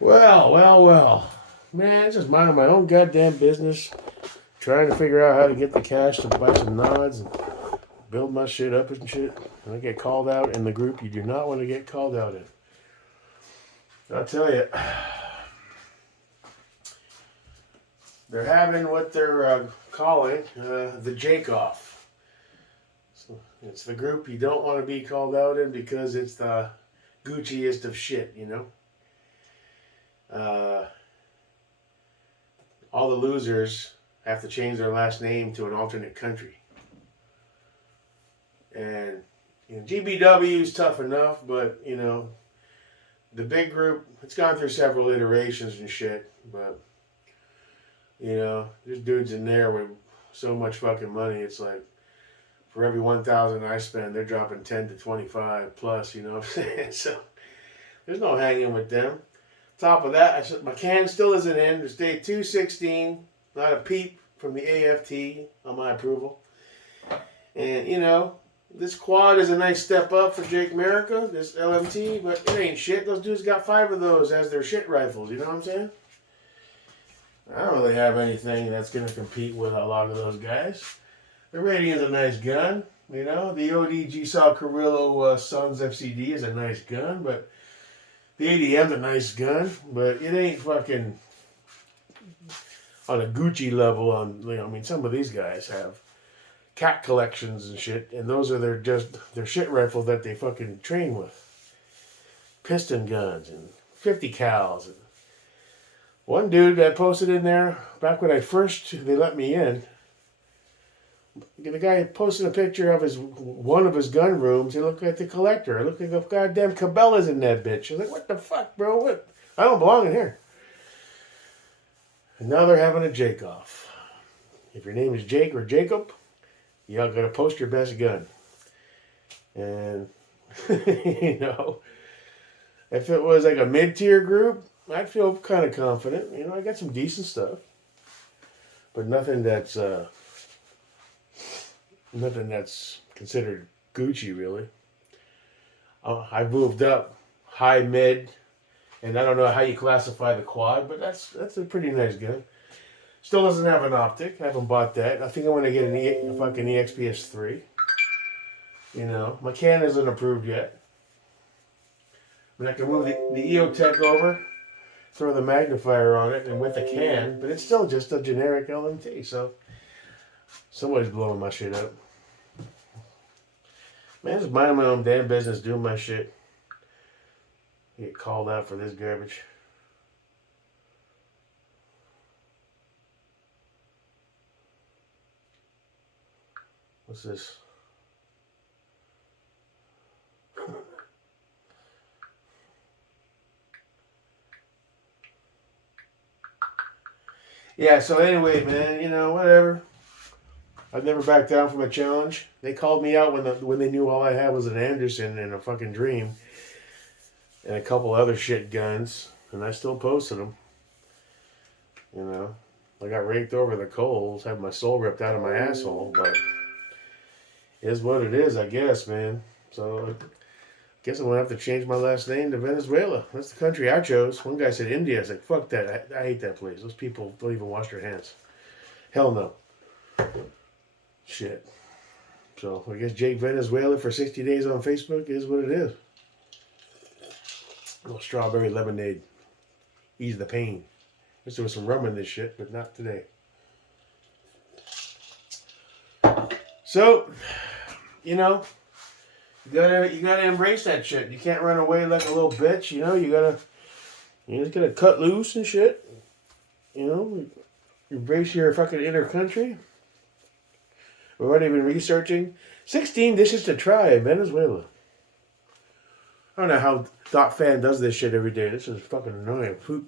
Well. Man, it's just minding my own goddamn business. Trying to figure out how to get the cash to buy some nods and build my shit up and shit. And I get called out in the group you do not want to get called out in. I'll tell you, they're having what they're calling the Jake Off. So it's the group you don't want to be called out in because it's the Gucciest of shit, you know? Uh, all the losers have to change their last name to an alternate country. And GBW is tough enough, but the big group, it's gone through several iterations and shit. But there's dudes in there with so much fucking money. It's like for every 1,000 I spend, they're dropping 10 to 25 plus. You know what I'm saying? So there's no hanging with them. Top of that, my can still isn't in. There's day 216. Not a peep from the AFT on my approval. And this quad is a nice step up for Jake America, this LMT, but it ain't shit. Those dudes got 5 of those as their shit rifles, you know what I'm saying? I don't really have anything that's going to compete with a lot of those guys. The Radiant's a nice gun, The ODG Saw Carrillo Sons FCD is a nice gun, but the ADM's a nice gun, but it ain't fucking on a Gucci level. Some of these guys have cat collections and shit, and those are their shit rifles that they fucking train with. Piston guns and 50 cals. And one dude that posted in there back when they let me in. The guy posted a picture of one of his gun rooms. He looked like the collector. It looked like a goddamn Cabela's in that bitch. I was like, what the fuck, bro? What? I don't belong in here. And now they're having a Jake off. If your name is Jake or Jacob, y'all gotta post your best gun. And, if it was like a mid-tier group, I'd feel kind of confident. I got some decent stuff. But nothing that's considered Gucci, really. I've moved up high, mid, and I don't know how you classify the quad, but that's a pretty nice gun. Still doesn't have an optic. I haven't bought that. I think I'm going to get a fucking EXPS 3. My can isn't approved yet. But I can move the EOTech over, throw the magnifier on it, and with the can, but it's still just a generic LMT, so somebody's blowing my shit up. Man, just minding my own damn business, doing my shit. Get called out for this garbage. What's this? Yeah, so anyway, man, whatever. I've never backed down from a challenge. They called me out when they knew all I had was an Anderson and a fucking Dream and a couple other shit guns, and I still posted them. I got raked over the coals, had my soul ripped out of my asshole, but it is what it is, I guess, man. So I guess I'm gonna have to change my last name to Venezuela. That's the country I chose. One guy said India. I was like, fuck that. I hate that place. Those people don't even wash their hands. Hell no. Shit. So I guess Jake Venezuela for 60 days on Facebook is what it is. A little strawberry lemonade. Ease the pain. Wish there was some rum in this shit, but not today. So, you gotta embrace that shit. You can't run away like a little bitch. You just gotta cut loose and shit. Embrace your fucking inner country. We've already been researching 16 dishes to try in Venezuela. I don't know how Dot Fan does this shit every day. This is fucking annoying. Food.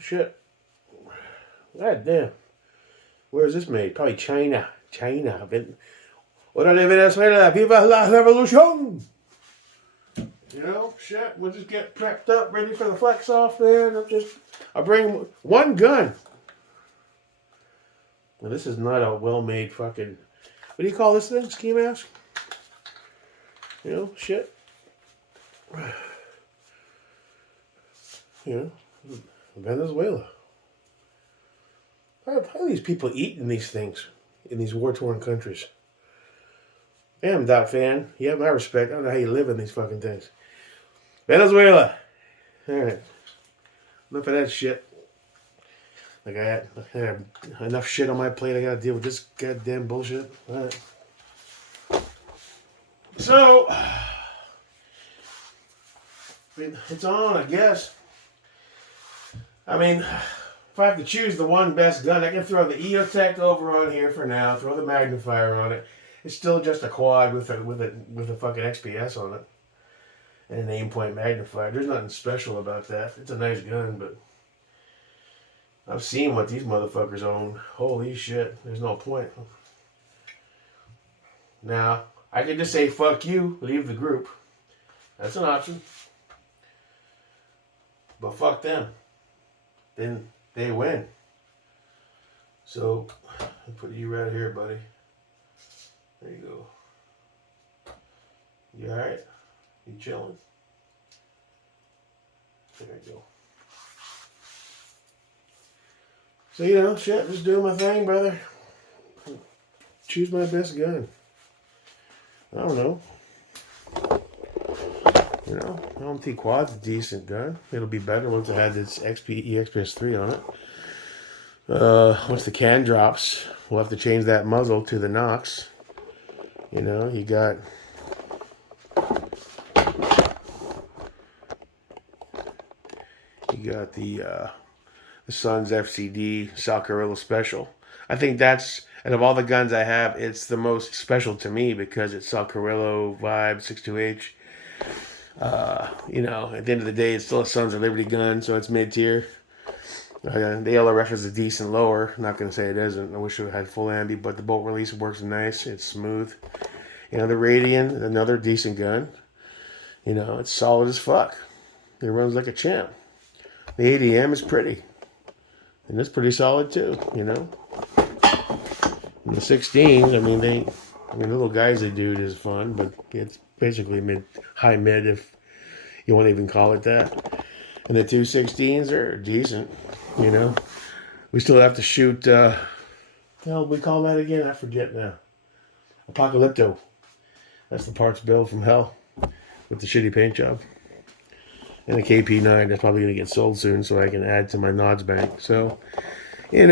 Shit. God damn. Where is this made? Probably China. China. Órale, Venezuela. Viva la revolution! Shit. We'll just get prepped up, ready for the flex off there. I'll bring one gun. Now, this is not a well-made fucking... What do you call this thing? Ski mask? Shit. Venezuela. How do these people eat in these things, in these war-torn countries? I am that fan. You have my respect. I don't know how you live in these fucking things. Venezuela. All right. Enough of that shit. Like I had enough shit on my plate. I gotta deal with this goddamn bullshit. All right. So, it's on, I guess. I mean, if I have to choose the one best gun, I can throw the EOTech over on here for now. Throw the magnifier on it. It's still just a quad with a fucking XPS on it and an aim point magnifier. There's nothing special about that. It's a nice gun, but I've seen what these motherfuckers own. Holy shit! There's no point. Now I could just say fuck you, leave the group. That's an option. But fuck them. Then they win. So I'll put you right here, buddy. There you go. You alright? You chilling? There you go. So, shit, just doing my thing, brother. Choose my best gun. I don't know. LMT Quad's a decent gun. It'll be better once it has its XPS 3 on it. Once the can drops, we'll have to change that muzzle to the Nox. You got the Suns FCD Salcarillo Special. I think that's, out of all the guns I have, it's the most special to me because it's Salcarillo Vibe 62H. At the end of the day, it's still a Sons of Liberty gun, so it's mid-tier. The LRF is a decent lower. I'm not going to say it isn't. I wish it had full ambi, but the bolt release works nice. It's smooth. The Radian, another decent gun. It's solid as fuck. It runs like a champ. The ADM is pretty. And it's pretty solid too, And the 16s, the little Geisa dude is fun, but it's basically high mid if you want to even call it that. And the 216s are decent, We still have to shoot, what the hell do we call that again? I forget now. Apocalypto. That's the parts build from hell with the shitty paint job. And a KP9 that's probably going to get sold soon so I can add to my nods bank. So, these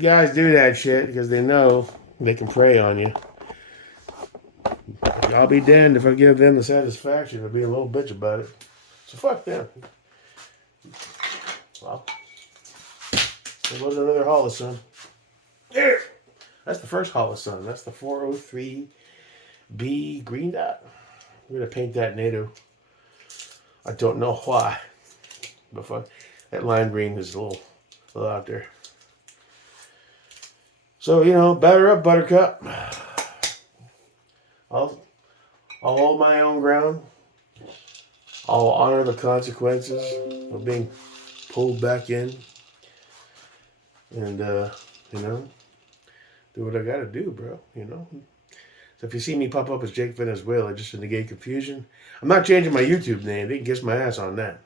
guys do that shit because they know they can prey on you. I'll be damned if I give them the satisfaction of being a little bitch about it. So fuck them. Well, there goes another Holosun. There! That's the first Holosun. That's the 403B green dot. I'm going to paint that NATO. I don't know why. But fuck. That lime green is a little out there. So, batter up, Buttercup. I'll hold my own ground. I'll honor the consequences of being pulled back in. And, do what I gotta do, bro, So if you see me pop up as Jake Venezuela, just to negate confusion, I'm not changing my YouTube name. They can kiss my ass on that.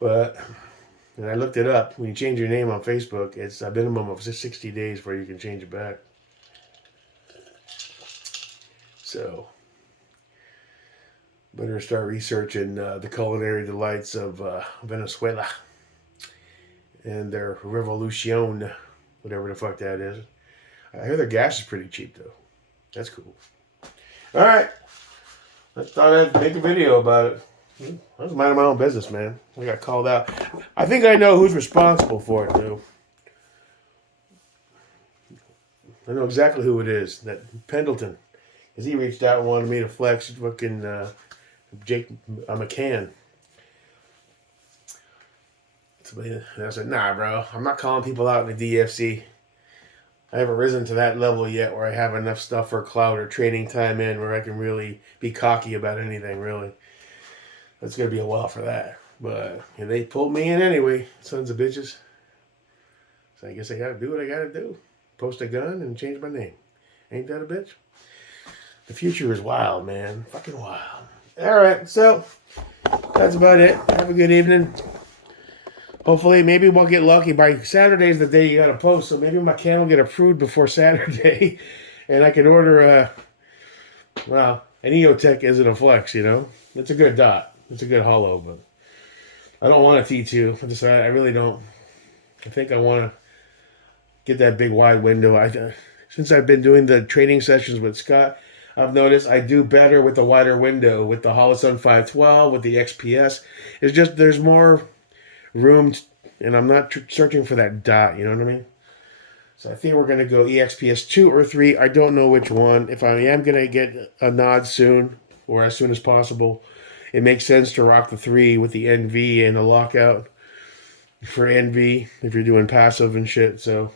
But, and I looked it up. When you change your name on Facebook, it's a minimum of 60 days before you can change it back. So, better start researching the culinary delights of Venezuela and their revolution, whatever the fuck that is. I hear their gas is pretty cheap, though. That's cool. All right. I thought I'd make a video about it. I was minding my own business, man. I got called out. I think I know who's responsible for it, though. I know exactly who it is. That Pendleton. Because he reached out and wanted me to flex fucking Jake McCann. And I said, nah, bro. I'm not calling people out in the DFC. I haven't risen to that level yet where I have enough stuff for clout or training time in where I can really be cocky about anything, really. It's going to be a while for that. But they pulled me in anyway, sons of bitches. So I guess I got to do what I got to do. Post a gun and change my name. Ain't that a bitch? The future is wild, man. Fucking wild. All right, so That's about it. Have a good evening. Hopefully, maybe we'll get lucky. By Saturday's the day you got to post, so maybe my can will get approved before Saturday, and I can order an EOTech isn't a flex, you know? It's a good dot. It's a good hollow, but I don't want a T2. I really don't. I think I want to get that big wide window. Since I've been doing the training sessions with Scott, I've noticed I do better with the wider window, with the Holosun 512, with the XPS. It's just there's more room, and I'm not searching for that dot, you know what I mean? So I think we're going to go EXPS 2 or 3. I don't know which one. If I am going to get a nod soon, or as soon as possible, it makes sense to rock the 3 with the NV and the lockout for NV if you're doing passive and shit. So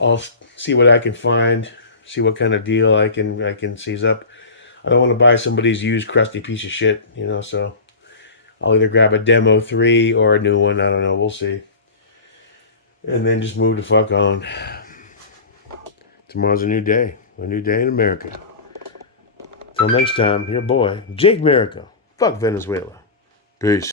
I'll see what I can find, see what kind of deal I can seize up. I don't want to buy somebody's used crusty piece of shit, you know, so I'll either grab a demo 3 or a new one. I don't know. We'll see. And then just move the fuck on. Tomorrow's a new day in America. Till next time, your boy, Jake Miracle. Fuck Venezuela. Peace.